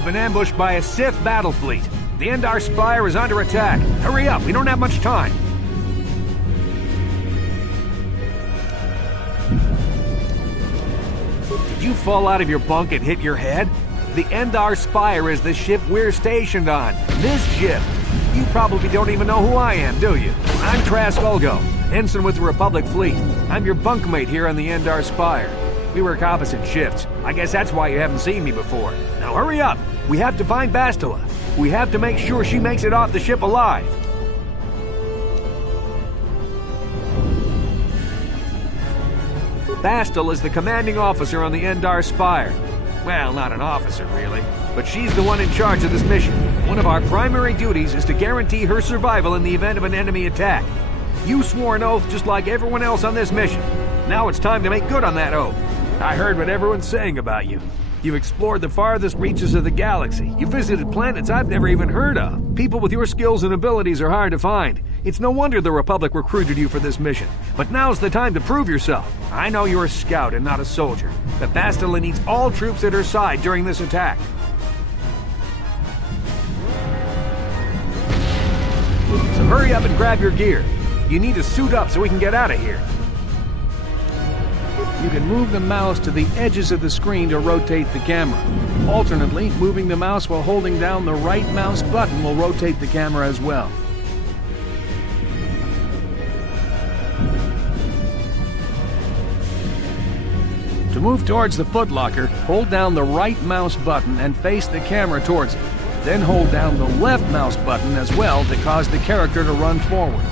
we've been ambushed by a Sith battle fleet. The Endar Spire is under attack. Hurry up, we don't have much time. Did you fall out of your bunk and hit your head? The Endar Spire is the ship we're stationed on. This ship. You probably don't even know who I am, do you? I'm Trask Ulgo, ensign with the Republic Fleet. I'm your bunkmate here on the Endar Spire. We work opposite shifts. I guess that's why you haven't seen me before. Now hurry up! We have to find Bastila. We have to make sure she makes it off the ship alive. Bastila is the commanding officer on the Endar Spire. Well, not an officer, really, but she's the one in charge of this mission. One of our primary duties is to guarantee her survival in the event of an enemy attack. You swore an oath just like everyone else on this mission. Now it's time to make good on that oath. I heard what everyone's saying about you. You've explored the farthest reaches of the galaxy. You visited planets I've never even heard of. People with your skills and abilities are hard to find. It's no wonder the Republic recruited you for this mission. But now's the time to prove yourself. I know you're a scout and not a soldier, but Bastila needs all troops at her side during this attack. So hurry up and grab your gear. You need to suit up so we can get out of here. You can move the mouse to the edges of the screen to rotate the camera. Alternately, moving the mouse while holding down the right mouse button will rotate the camera as well. To move towards the footlocker, hold down the right mouse button and face the camera towards it. Then hold down the left mouse button as well to cause the character to run forward.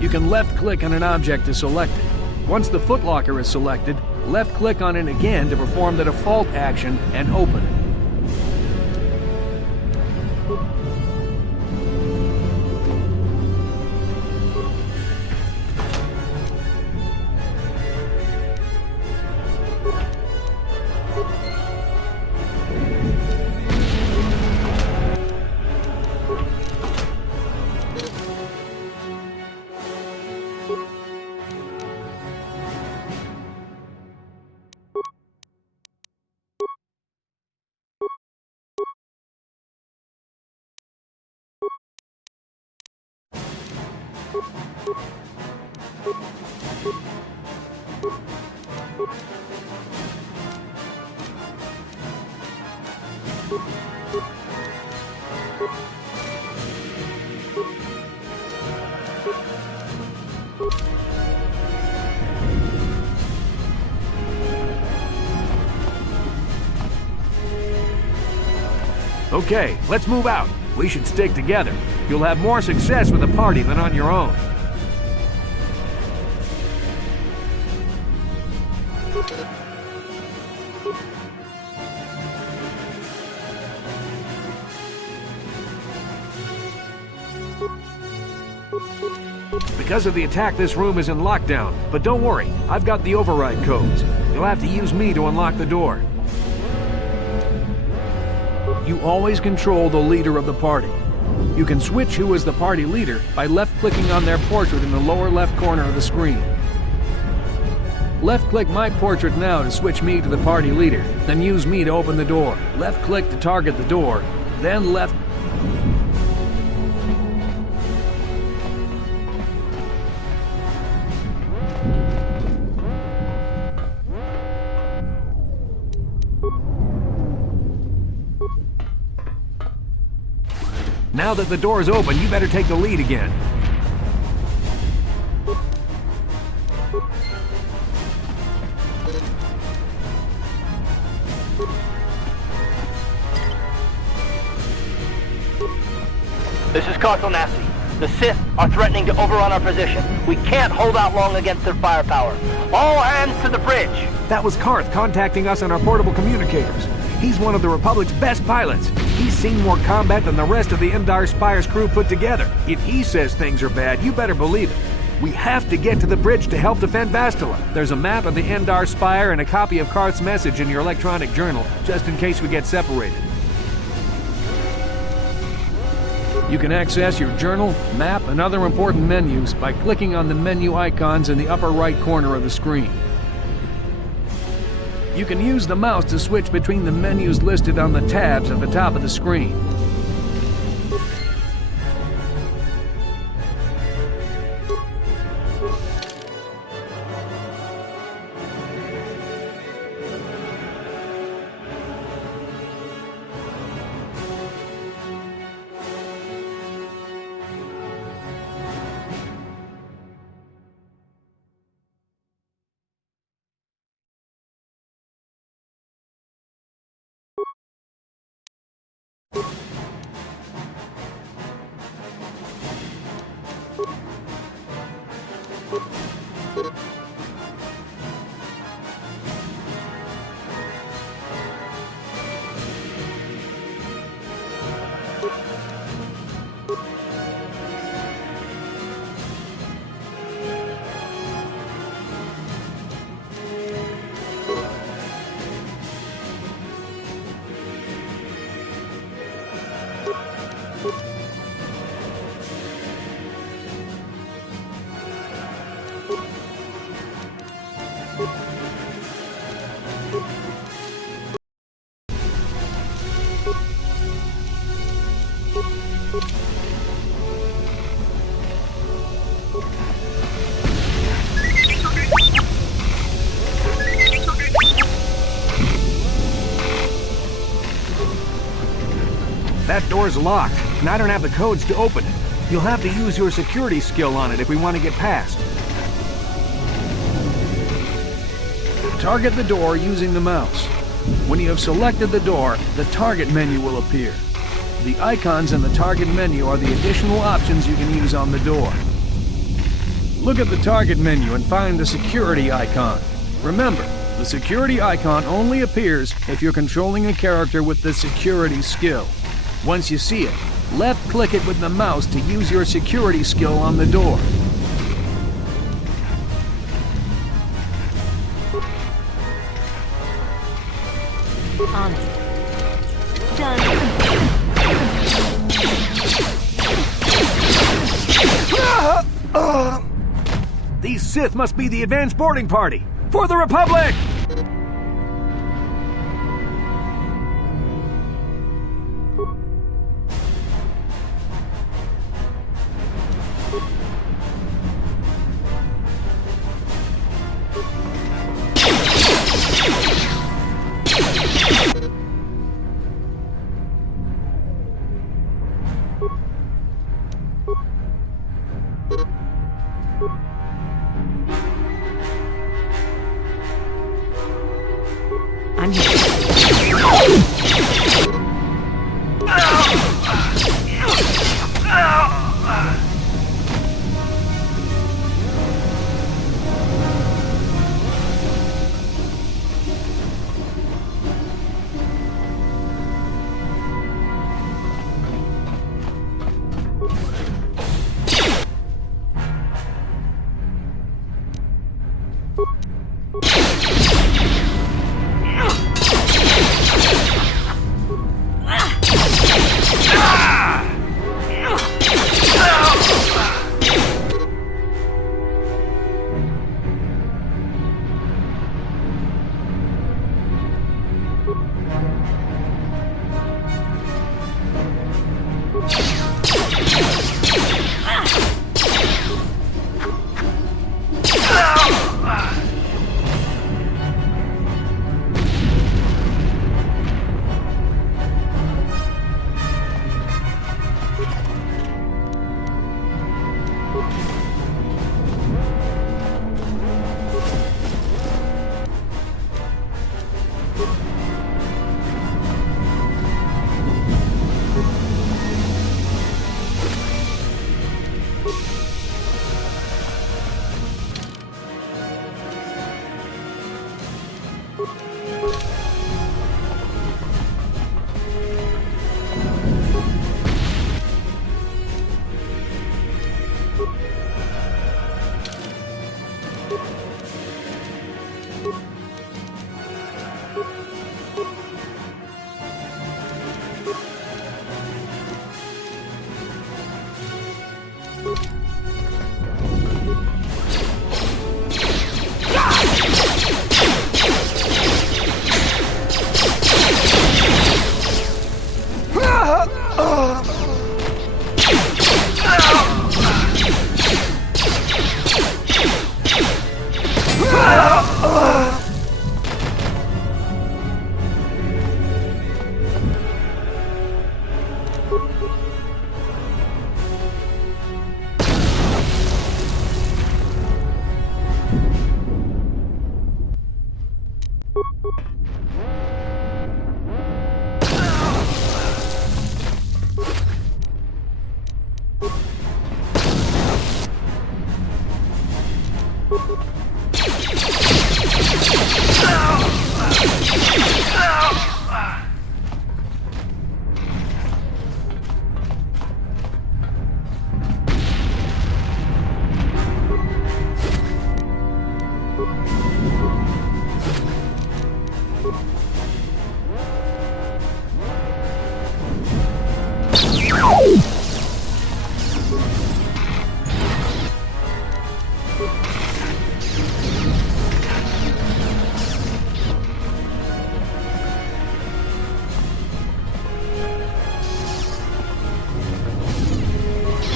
You can left-click on an object to select it. Once the footlocker is selected, left-click on it again to perform the default action and open it. Okay, let's move out. We should stick together. You'll have more success with a party than on your own. Because of the attack, this room is in lockdown. But don't worry, I've got the override codes. You'll have to use me to unlock the door. You always control the leader of the party. You can switch who is the party leader by left-clicking on their portrait in the lower left corner of the screen. Left-click my portrait now to switch me to the party leader, then use me to open the door. Left-click to target the door, then left... Now that the door is open, you better take the lead again. This is Carthel Nassi. The Sith are threatening to overrun our position. We can't hold out long against their firepower. All hands to the bridge! That was Karth contacting us on our portable communicators. He's one of the Republic's best pilots. He's seen more combat than the rest of the Endar Spire's crew put together. If he says things are bad, you better believe it. We have to get to the bridge to help defend Bastila. There's a map of the Endar Spire and a copy of Karth's message in your electronic journal, just in case we get separated. You can access your journal, map, and other important menus by clicking on the menu icons in the upper right corner of the screen. You can use the mouse to switch between the menus listed on the tabs at the top of the screen. That door's locked, and I don't have the codes to open it. You'll have to use your security skill on it if we want to get past. Target the door using the mouse. When you have selected the door, the target menu will appear. The icons in the target menu are the additional options you can use on the door. Look at the target menu and find the security icon. Remember, the security icon only appears if you're controlling a character with the security skill. Once you see it, left-click it with the mouse to use your security skill on the door. On it. Done. These Sith must be the advanced boarding party! For the Republic! I'm here.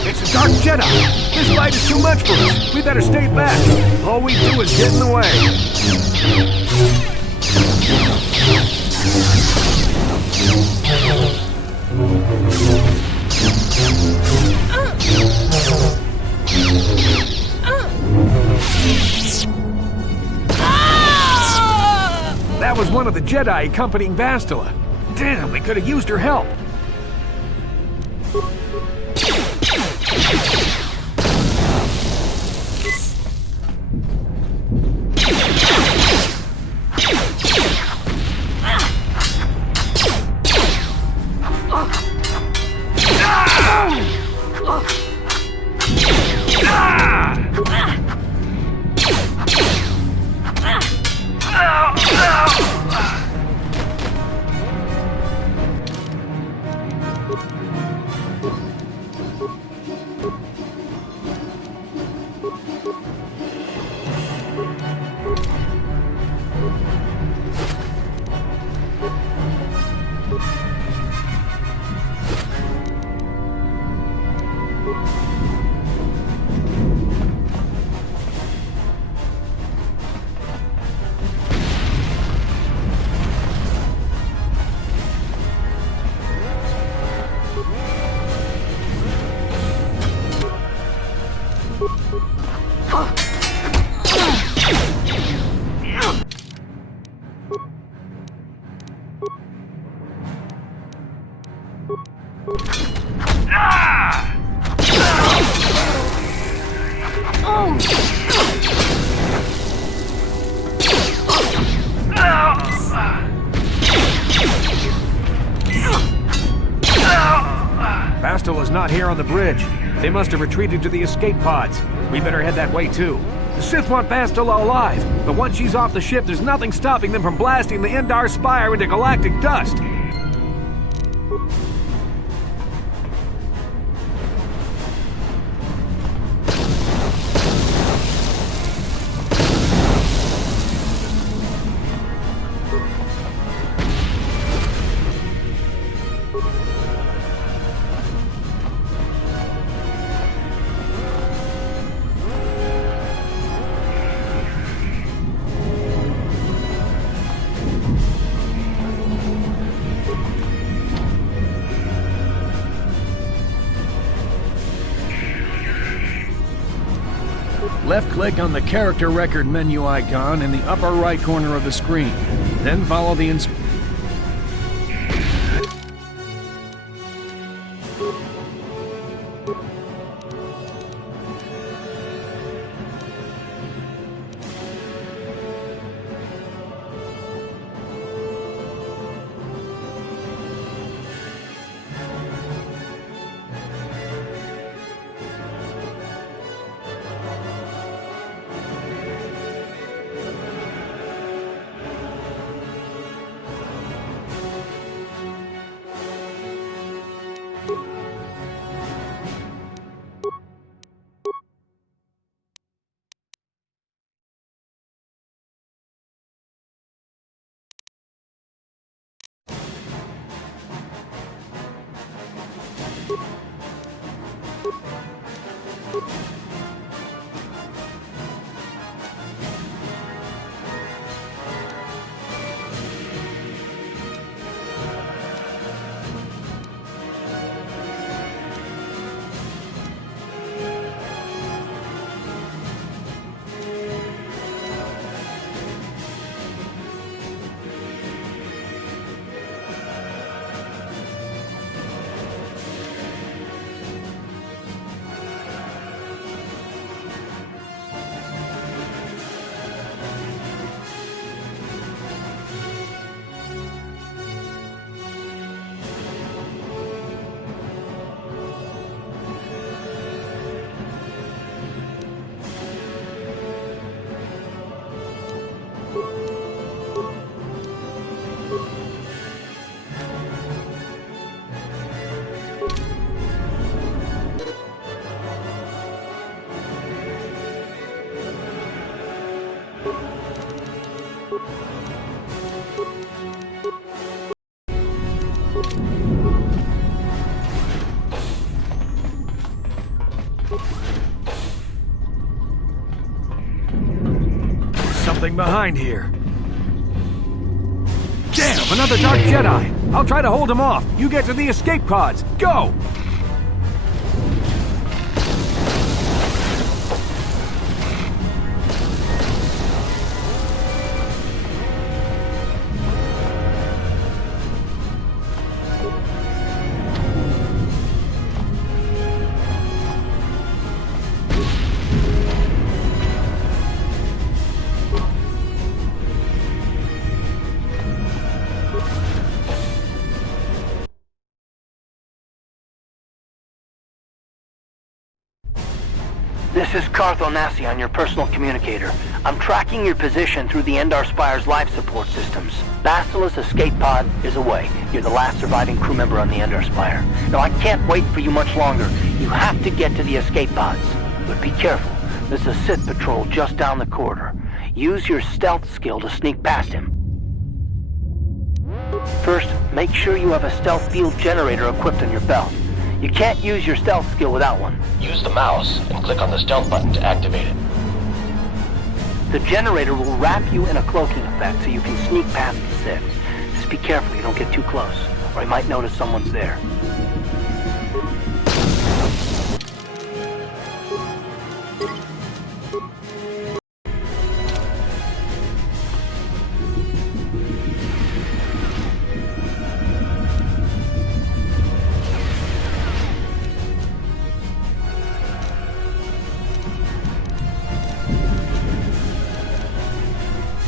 It's a Dark Jedi! This light is too much for us! We better stay back! All we do is get in the way! That was one of the Jedi accompanying Bastila. Damn, we could have used her help! Bastila's not here on the bridge. They must have retreated to the escape pods. We better head that way too. The Sith want Bastila alive, but once she's off the ship, there's nothing stopping them from blasting the Endar Spire into galactic dust. Left-click on the character record menu icon in the upper right corner of the screen. Then follow the Something behind here. Damn, another Dark Jedi! I'll try to hold him off. You get to the escape pods. Go! This is Carthel Nassi on your personal communicator. I'm tracking your position through the Endar Spire's life support systems. Basila's escape pod is away. You're the last surviving crew member on the Endar Spire. Now, I can't wait for you much longer. You have to get to the escape pods. But be careful. There's a Sith patrol just down the corridor. Use your stealth skill to sneak past him. First, make sure you have a stealth field generator equipped on your belt. You can't use your stealth skill without one. Use the mouse and click on the stealth button to activate it. The generator will wrap you in a cloaking effect so you can sneak past the Sith. Just be careful you don't get too close, or he might notice someone's there.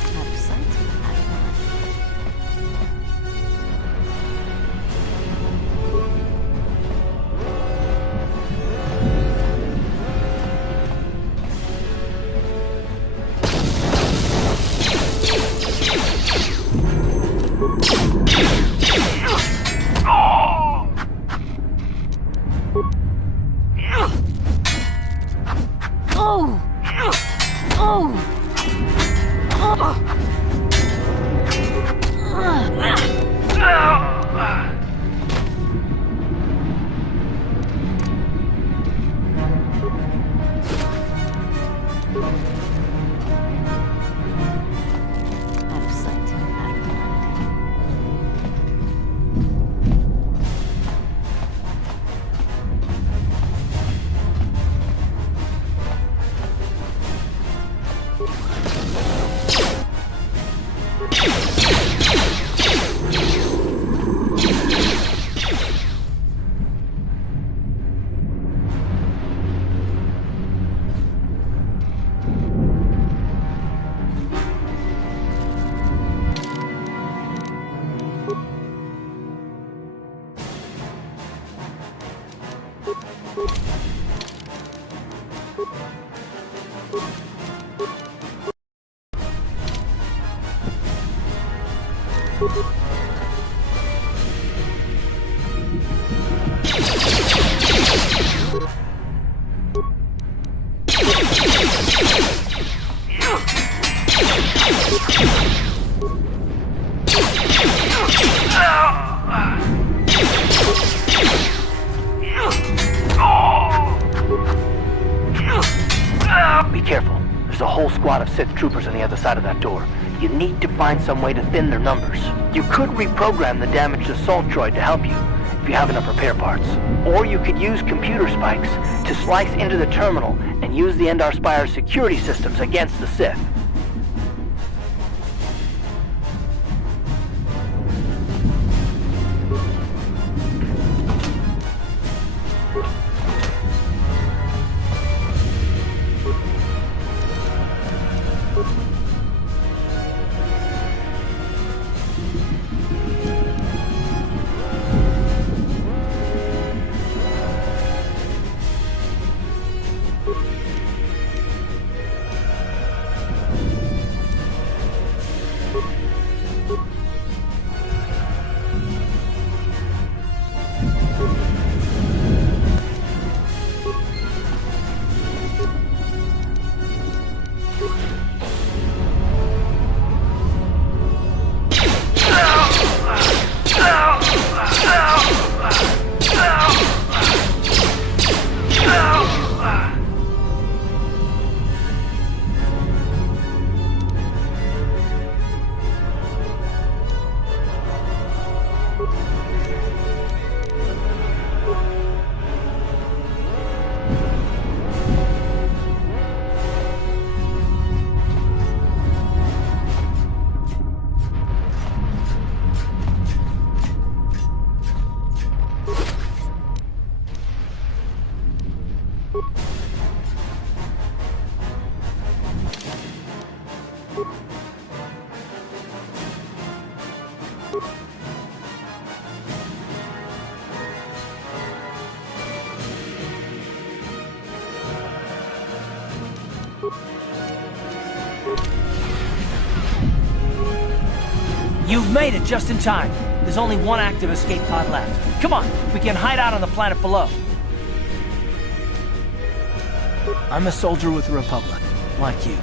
Out of sight, out of mind. Oh! Oh! Out of sight, out of mind. Be careful. There's a whole squad of Sith troopers on the other side of that door. You need to find some way to thin their numbers. You could reprogram the damaged assault droid to help you, if you have enough repair parts. Or you could use computer spikes to slice into the terminal and use the Endar Spire's security systems against the Sith. You've made it just in time. There's only one active escape pod left. Come on, we can hide out on the planet below. I'm a soldier with the Republic, like you.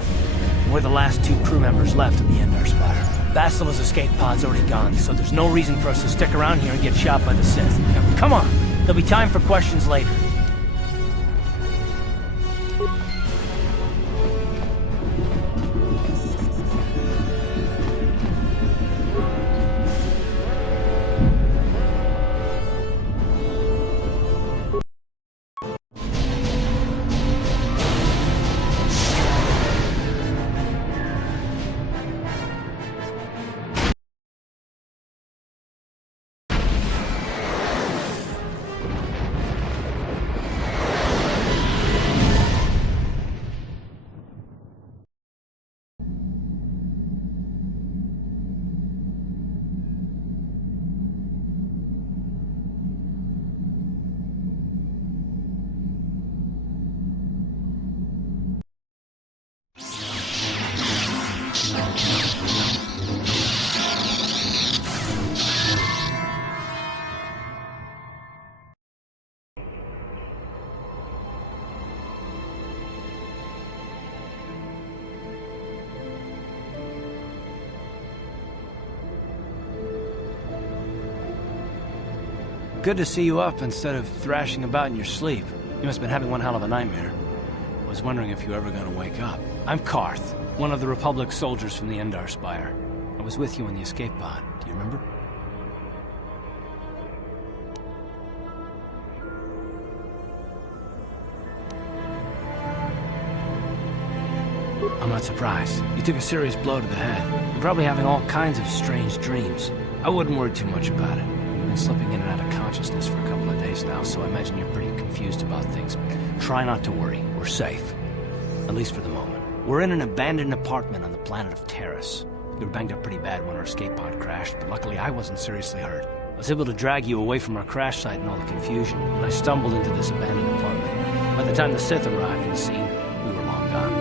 We're the last two crew members left of the Endar Spire. Bastila's escape pod's already gone, so there's no reason for us to stick around here and get shot by the Sith. Now, come on, there'll be time for questions later. Good to see you up instead of thrashing about in your sleep. You must have been having one hell of a nightmare. I was wondering if you were ever going to wake up. I'm Carth, one of the Republic soldiers from the Endar Spire. I was with you in the escape pod. Do you remember? I'm not surprised. You took a serious blow to the head. You're probably having all kinds of strange dreams. I wouldn't worry too much about it. You've been slipping in and out of consciousness for a couple of days now, so I imagine you're pretty confused about things. Try not to worry. We're safe. At least for the moment. We're in an abandoned apartment on the planet of Terrace. You were banged up pretty bad when our escape pod crashed, but luckily I wasn't seriously hurt. I was able to drag you away from our crash site and all the confusion, and I stumbled into this abandoned apartment. By the time the Sith arrived on the scene, we were long gone.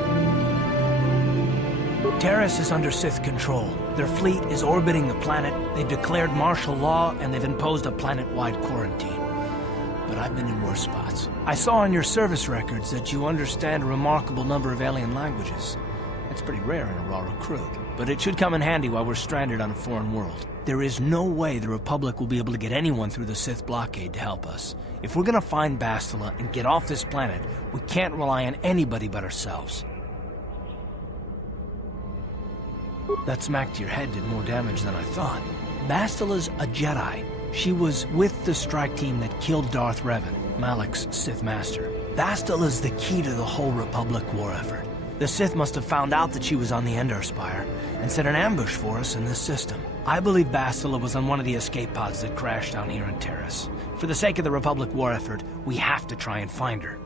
Terrace is under Sith control. Their fleet is orbiting the planet, they've declared martial law, and they've imposed a planet-wide quarantine. But I've been in worse spots. I saw on your service records that you understand a remarkable number of alien languages. It's pretty rare in a raw recruit, but it should come in handy while we're stranded on a foreign world. There is no way the Republic will be able to get anyone through the Sith blockade to help us. If we're gonna find Bastila and get off this planet, we can't rely on anybody but ourselves. That smack to your head did more damage than I thought. Bastila's a Jedi. She was with the strike team that killed Darth Revan, Malak's Sith Master. Bastila's the key to the whole Republic war effort. The Sith must have found out that she was on the Endar Spire and set an ambush for us in this system. I believe Bastila was on one of the escape pods that crashed down here in Terrace. For the sake of the Republic war effort, we have to try and find her.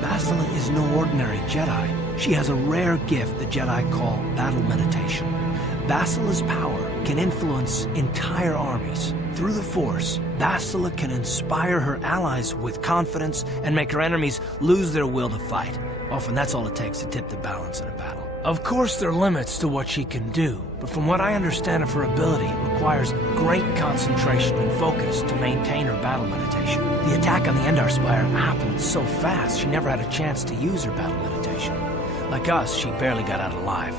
Bastila is no ordinary Jedi. She has a rare gift the Jedi call battle meditation. Bastila's power can influence entire armies. Through the Force, Bastila can inspire her allies with confidence and make her enemies lose their will to fight. Often that's all it takes to tip the balance in a battle. Of course there are limits to what she can do, but from what I understand of her ability, it requires great concentration and focus to maintain her battle meditation. The attack on the Endar Spire happened so fast, she never had a chance to use her battle meditation. Like us, she barely got out alive.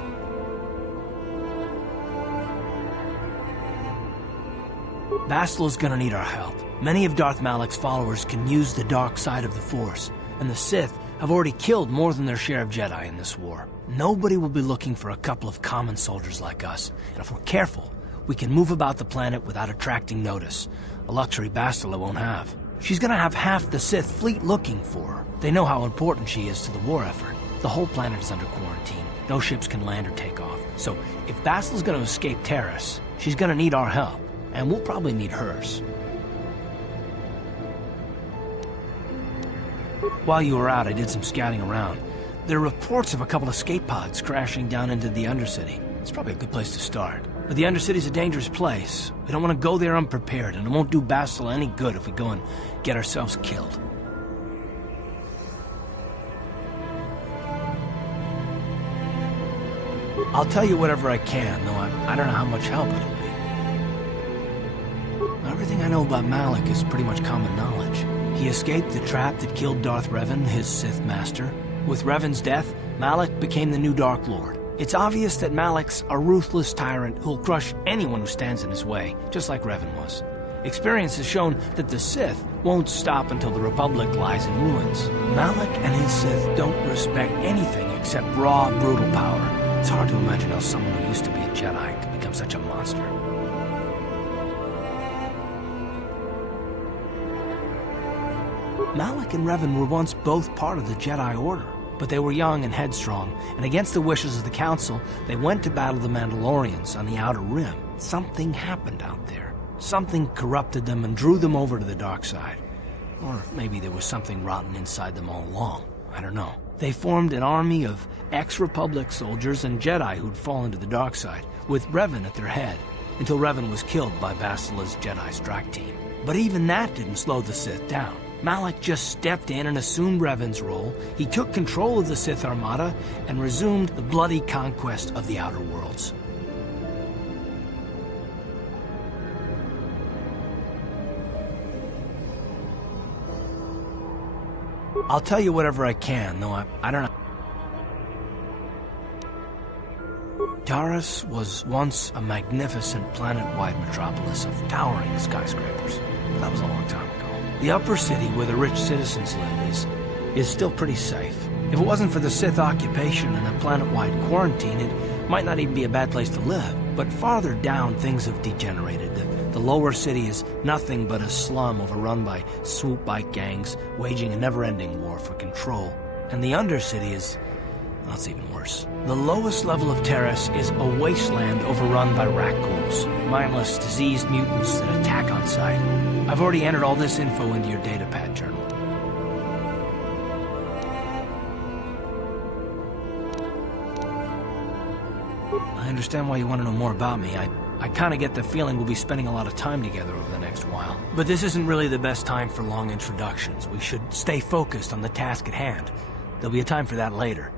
Bastila's gonna need our help. Many of Darth Malak's followers can use the dark side of the Force, and the Sith have already killed more than their share of Jedi in this war. Nobody will be looking for a couple of common soldiers like us, and if we're careful, we can move about the planet without attracting notice, a luxury Bastila won't have. She's gonna have half the Sith fleet looking for her. They know how important she is to the war effort. The whole planet is under quarantine. No ships can land or take off. So, if Bastila's gonna escape Terrace, she's gonna need our help. and we'll probably need hers. While you were out, I did some scouting around. There are reports of a couple of escape pods crashing down into the Undercity. It's probably a good place to start. But the Undercity's a dangerous place. We don't want to go there unprepared, and it won't do Bastila any good if we go and get ourselves killed. I'll tell you whatever I can, though I don't know how much help it'll be. Everything I know about Malak is pretty much common knowledge. He escaped the trap that killed Darth Revan, his Sith master. With Revan's death, Malak became the new Dark Lord. It's obvious that Malak's a ruthless tyrant who'll crush anyone who stands in his way, just like Revan was. Experience has shown that the Sith won't stop until the Republic lies in ruins. Malak and his Sith don't respect anything except raw, brutal power. It's hard to imagine how someone who used to be a Jedi could become such a monster. Malak and Revan were once both part of the Jedi Order, but they were young and headstrong, and against the wishes of the Council, they went to battle the Mandalorians on the Outer Rim. Something happened out there. Something corrupted them and drew them over to the dark side. Or maybe there was something rotten inside them all along. I don't know. They formed an army of ex-Republic soldiers and Jedi who'd fallen to the dark side, with Revan at their head, until Revan was killed by Bastila's Jedi strike team. But even that didn't slow the Sith down. Malak just stepped in and assumed Revan's role. He took control of the Sith Armada and resumed the bloody conquest of the Outer Worlds. I'll tell you whatever I can, though I don't know. Taris was once a magnificent planet-wide metropolis of towering skyscrapers. But that was a long time ago. The upper city where the rich citizens live is still pretty safe. If it wasn't for the Sith occupation and the planet-wide quarantine, it might not even be a bad place to live. But farther down, things have degenerated. The lower city is nothing but a slum overrun by swoop bike gangs, waging a never-ending war for control. And the undercity is... well, it's even worse. The lowest level of Taris is a wasteland overrun by raccoons, mindless, diseased mutants that attack on sight. I've already entered all this info into your datapad journal. I understand why you want to know more about me. I kind of get the feeling we'll be spending a lot of time together over the next while. But this isn't really the best time for long introductions. We should stay focused on the task at hand. There'll be a time for that later.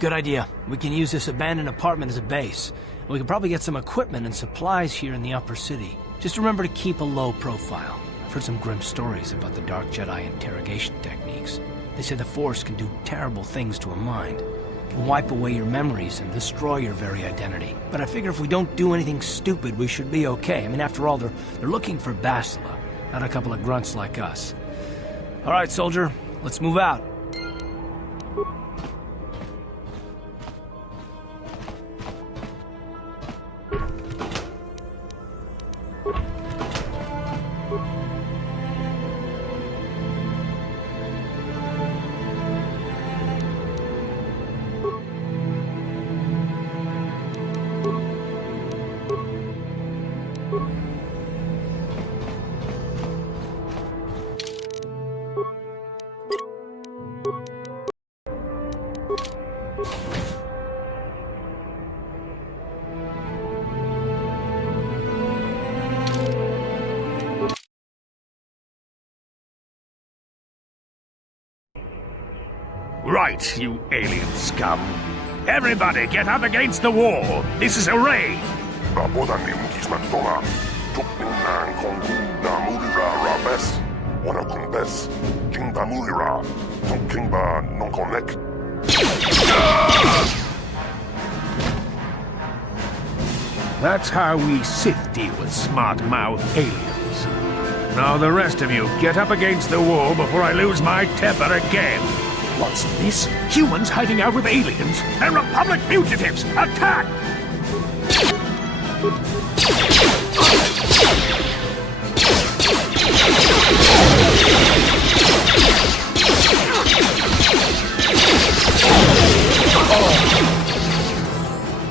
Good idea. We can use this abandoned apartment as a base. We can probably get some equipment and supplies here in the upper city. Just remember to keep a low profile. I've heard some grim stories about the Dark Jedi interrogation techniques. They say the Force can do terrible things to a mind. It can wipe away your memories and destroy your very identity. But I figure if we don't do anything stupid, we should be okay. I mean, after all, they're looking for Bastila, not a couple of grunts like us. All right, soldier, let's move out. Right, you alien scum. Everybody get up against the wall. This is a raid. That's how we Sith deal with smart-mouth aliens. Now the rest of you, get up against the wall before I lose my temper again. What's this? Humans hiding out with aliens and Republic fugitives! Attack!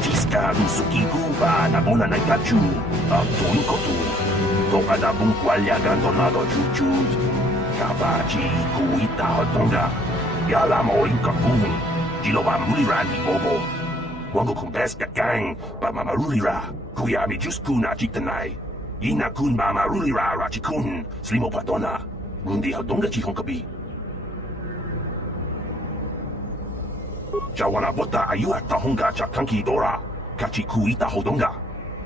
These Baru sukiku ba na bona na kachu. Abdon kotu. Toka da bun kwalya gandonado chuchut. Kabachi kuita hotonga. Yala mo inkakun. Jilo ba mulirani bobo. Wango kumbeska gang ba mamarulira. Kuyami juskuna chitanai. Ina kun ba marulira rachikun. Slimo padona. Rundi hotonga chihonkabi. Jawana bota ayuat tahonga chakanki dora. Kachi kuita hodonga.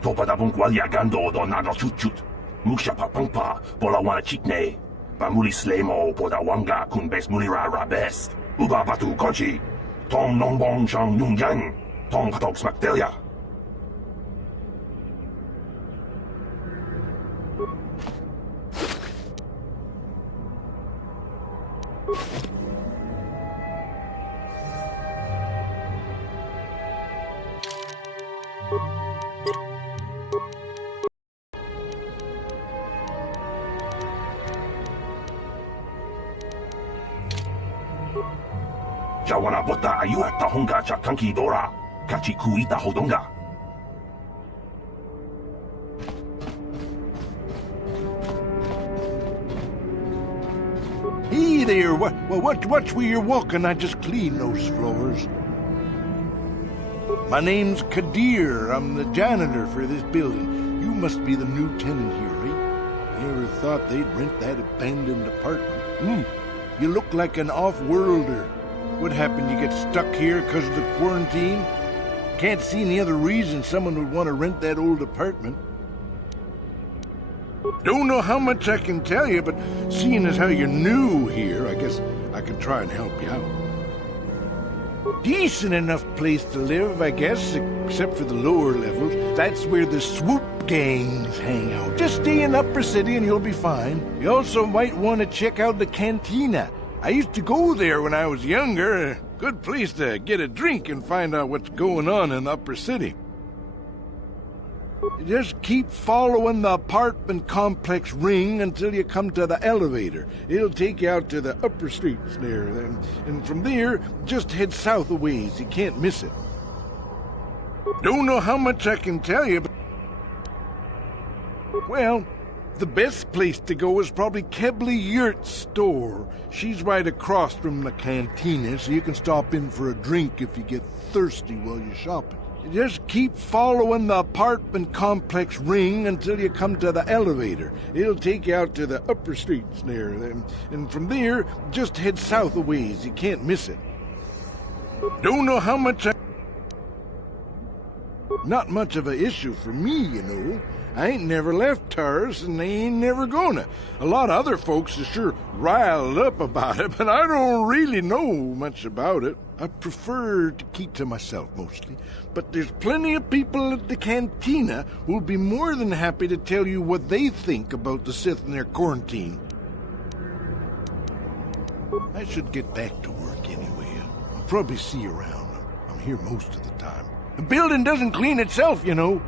Topa da bungwalia gando do nado chutchut. Musha papangpa pola wana chikne. Bamuli slemo poda wanga kun bes mulira rabest. Uba batu konchi. Tong nongbong chang nung yang. Tong patok smakdelia. Jawana bota ayuat tahonga chakanki dora. Kachi kuita hodonga. Hey there, watch where you're walking. I just cleaned those floors. My name's Kadir. I'm the janitor for this building. You must be the new tenant here, right? Never thought they'd rent that abandoned apartment. You look like an off-worlder. What happened? You get stuck here because of the quarantine? Can't see any other reason someone would want to rent that old apartment. Don't know how much I can tell you, but seeing as how you're new here, I guess I can try and help you out. Decent enough place to live, I guess, except for the lower levels. That's where the swoop gangs hang out. Just stay in Upper City and you'll be fine. You also might want to check out the cantina. I used to go there when I was younger. Good place to get a drink and find out what's going on in the Upper City. Just keep following the apartment complex ring until you come to the elevator. It'll take you out to the upper streets there. And from there, just head south a ways. You can't miss it. Don't know how much I can tell you, but... Well, the best place to go is probably Kebley Yurt's store. She's right across from the cantina, so you can stop in for a drink if you get thirsty while you're shopping. Just keep following the apartment complex ring until you come to the elevator. It'll take you out to the upper streets there. And from there, just head south a ways. You can't miss it. Don't know how much Not much of an issue for me, you know. I ain't never left Taurus, and they ain't never gonna. A lot of other folks are sure riled up about it, but I don't really know much about it. I prefer to keep to myself mostly, but there's plenty of people at the cantina who'll be more than happy to tell you what they think about the Sith and their quarantine. I should get back to work anyway. I'll probably see you around. I'm here most of the time. The building doesn't clean itself, you know.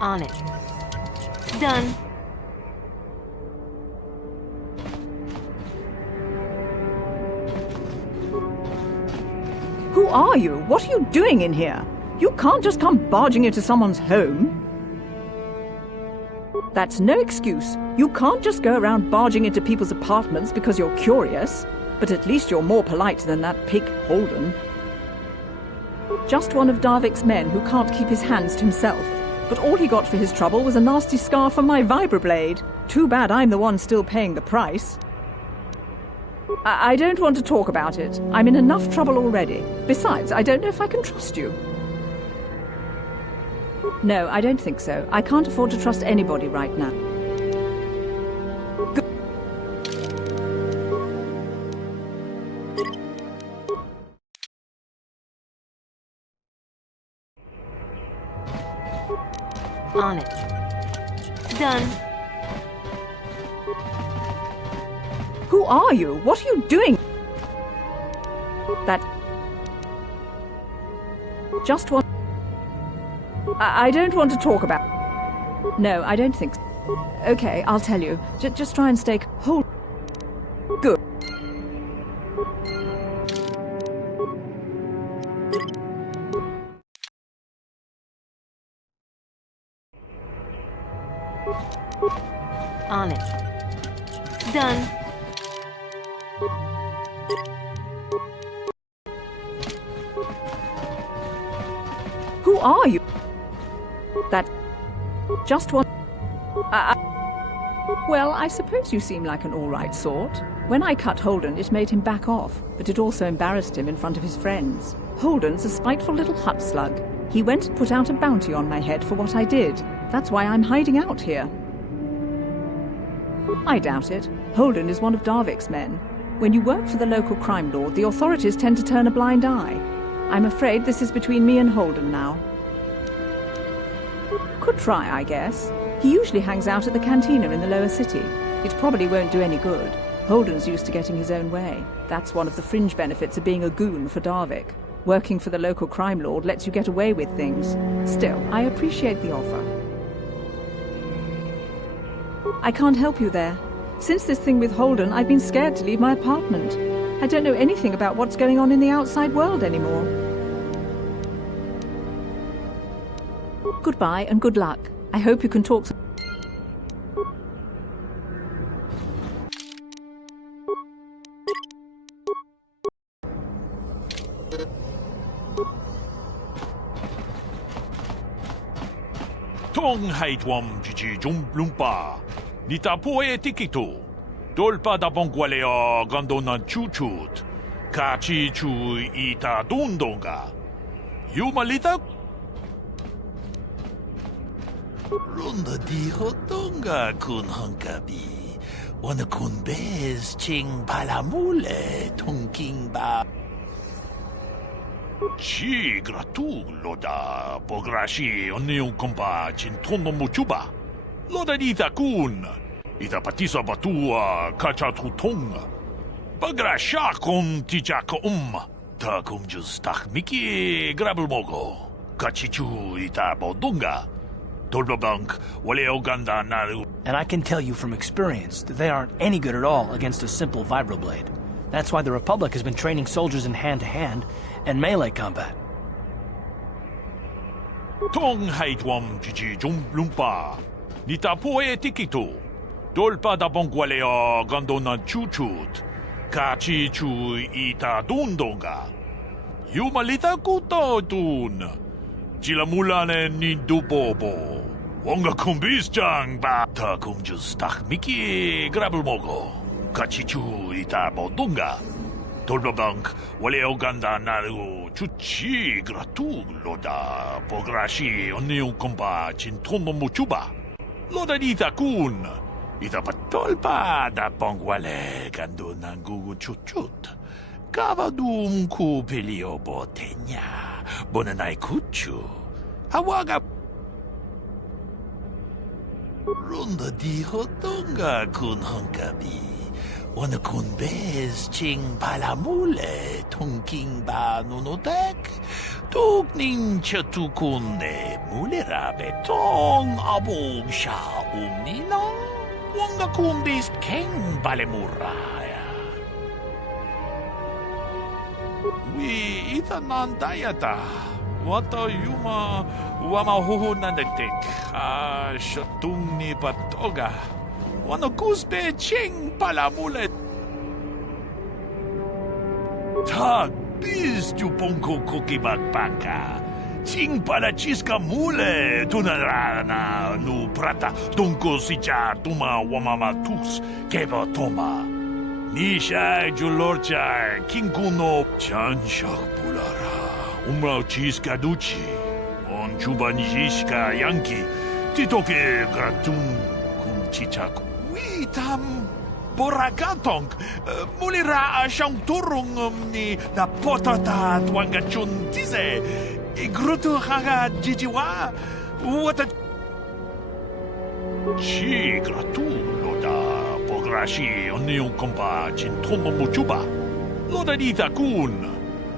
On it. Done. Who are you? What are you doing in here? You can't just come barging into someone's home. That's no excuse. You can't just go around barging into people's apartments because you're curious. But at least you're more polite than that pig Holden. Just one of Darvik's men who can't keep his hands to himself. But all he got for his trouble was a nasty scar from my vibroblade. Too bad I'm the one still paying the price. I don't want to talk about it. I'm in enough trouble already. Besides, I don't know if I can trust you. No, I don't think so. I can't afford to trust anybody right now. On it. Done. Who are you? What are you doing? That... Just one... I don't want to talk about... No, I don't think so. Okay, I'll tell you. Just try and stay... Hold... Good. On it. Done. Who are you? That... Just one... Well, I suppose you seem like an all-right sort. When I cut Holden, it made him back off, but it also embarrassed him in front of his friends. Holden's a spiteful little hut slug. He went and put out a bounty on my head for what I did. That's why I'm hiding out here. I doubt it. Holden is one of Darvik's men. When you work for the local crime lord, the authorities tend to turn a blind eye. I'm afraid this is between me and Holden now. Could try, I guess. He usually hangs out at the cantina in the lower city. It probably won't do any good. Holden's used to getting his own way. That's one of the fringe benefits of being a goon for Darvik. Working for the local crime lord lets you get away with things. Still, I appreciate the offer. I can't help you there. Since this thing with Holden, I've been scared to leave my apartment. I don't know anything about what's going on in the outside world anymore. Goodbye and good luck. I hope you can talk some... Tong haitwam jiji jumblumpa. Nita poe tikito. Dolpa da bongwalea gandona chuchut. Kachi chu ita dundonga. Yumalita. Runda di hotonga kun hankabi. Wana kun bez ching palamule tongking ba. Chi gratu loda pograshi onion kompa chintono muchuba. Loda dita kun. Ita patisa batua kacha tutonga. Bagrasha kon tijaka Ta kum justak miki grabelmogo. Kachichu ita bodunga. And I can tell you from experience that they aren't any good at all against a simple vibroblade. That's why the Republic has been training soldiers in hand-to-hand and melee combat. Tong haitwam jiji jumblumpa. Nita poe tikito. Dolpa da bongwalea gandona chuchut. Kachi chu ita dundonga. Yumalita kuto dun. Jilamulane ni dubobo. Wonga kumbis jang ba. Ta kumjus tak miki grabelmogo. Kachichu ita bodunga. Tolbabank wale oganda naru chuchi gratu loda pograshi onion kompa chintono muchuba. Loda dita kun. Ita patolpa da pongwale gando nangugu chuchut. Kavadum kupilio botenya. Bonanai kuchu. Hawaga. Runda di hotonga kun hankabi. Wana kun bez ching palamule tongking ba nunotek. Tugning chatukunde mulerabe tong abog sha umnina. Wanga kun bis king balemuraya. Wi ita nandayata. Wata yuma wamahuhu na dagdig. Shatung ni patoga. Wano kusbe ching palamulet. Tag bis jupongko kokibagpaka. Ching palachiska mule tunarana nu prata tungko sicha tuma wamamatus keba toma. Nisha julorcha kinkuno chanshak pulara. Umrao chiska duchi. On chubanishka yanki. Titoke gratung kum chichak. Witam boragatong. Mulira siyang turong ni na potata tuangachun tise. Igruto haga jijiwa. Wata chi gratulo da pograshi onyo kompa chintomo muchuba. Loda dita kun.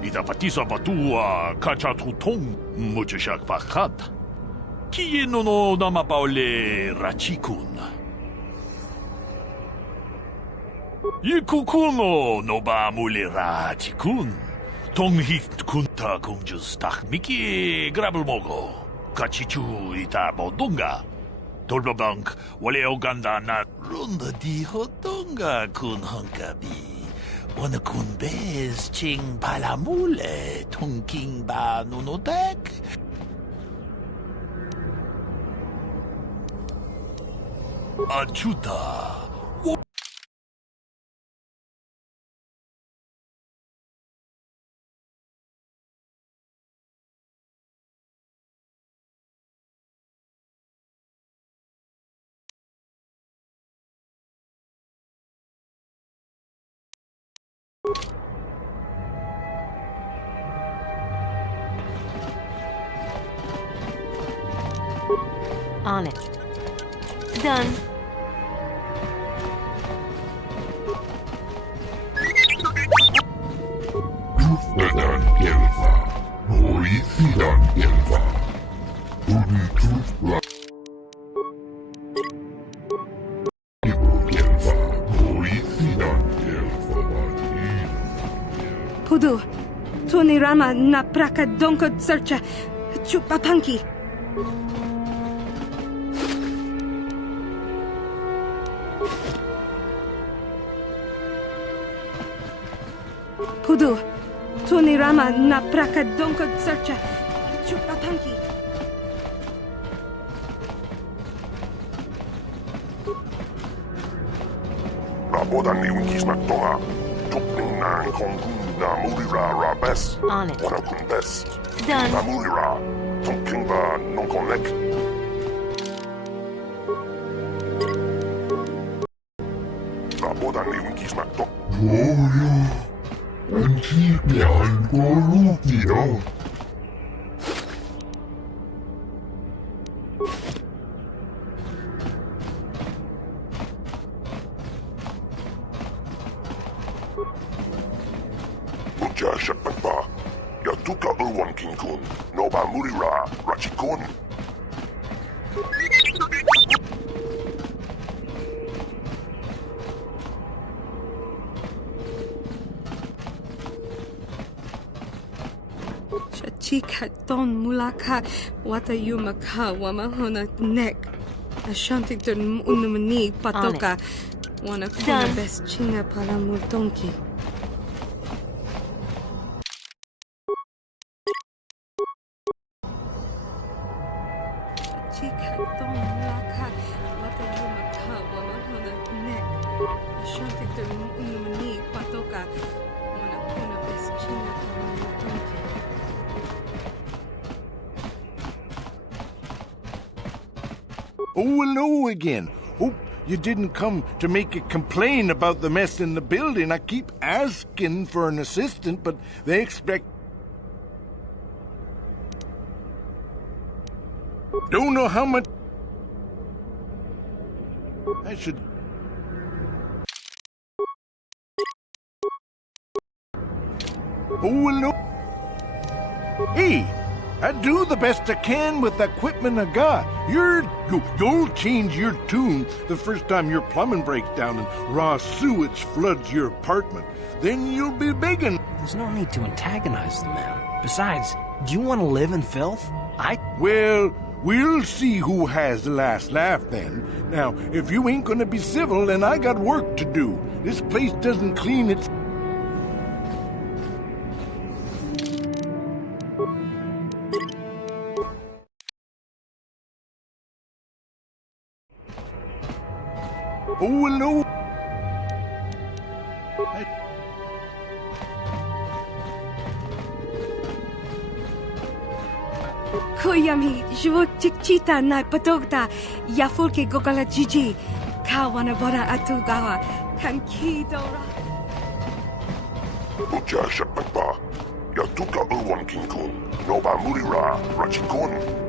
Ita patisa batua kachatutong muchishak pakat. Kiye no namapaule rachikun. Yikukuno no ba muli rachikun. Tonghit kunta kunjus takmiki grabelmogo. Kachichu ita bodunga. Tolbabank wale oganda na Runda di hotonga kun hankabi. Wana kun bez ching palamule tongking ba nunodek. Achuta. On it. Done. Tufbedan Elva. Noisidan Elva. Tufla. Elva. Noisidan Elva. Pudu. Tunirama na praka donko searcha. Chupapanki. Pudu, tunirama na praka donko searcha. Chupapanki. Rabodan ni unkisnak tonga. Tukning nang kongkun na mulira rabes. On it. Wana kun bes. Done. Na mulira. Tonking ba non konek. Rabodan ni unkisnak tonga. Gloria. Antipian Golupia. Uja Shakpanpa. Yatuka Ulwan Kinkun. Noba Murira. Rachikun. Chika don mulaka wata yumaka wamahona nek. Ashantington unumani patoka. Wana kuna best chinga para multonki. Chika don mulaka wata yumaka wamahona nek. Ashantington unumani patoka. Wana kuna best chinga para multonki. Oh, hello again. Hope you didn't come to make a complaint about the mess in the building. I keep asking for an assistant, but they expect... Don't know how much... I should... Oh, hello. Hey! I do the best I can with the equipment I got. You'll change your tune the first time your plumbing breaks down and raw sewage floods your apartment. Then you'll be begging. There's no need to antagonize the man. Besides, Do you want to live in filth? Well, we'll see who has the last laugh then. Now, if you ain't gonna be civil, then I got work to do. This place doesn't clean its... Oh, hello. Kuyami, Juo Chichita na Patogta, Yafulke Gogala Gigi, Kawanabora Atugawa, Kankidora. Uja Shakpa, Yatuka Uwan Kinkun, Noba Mulira, Rachikun.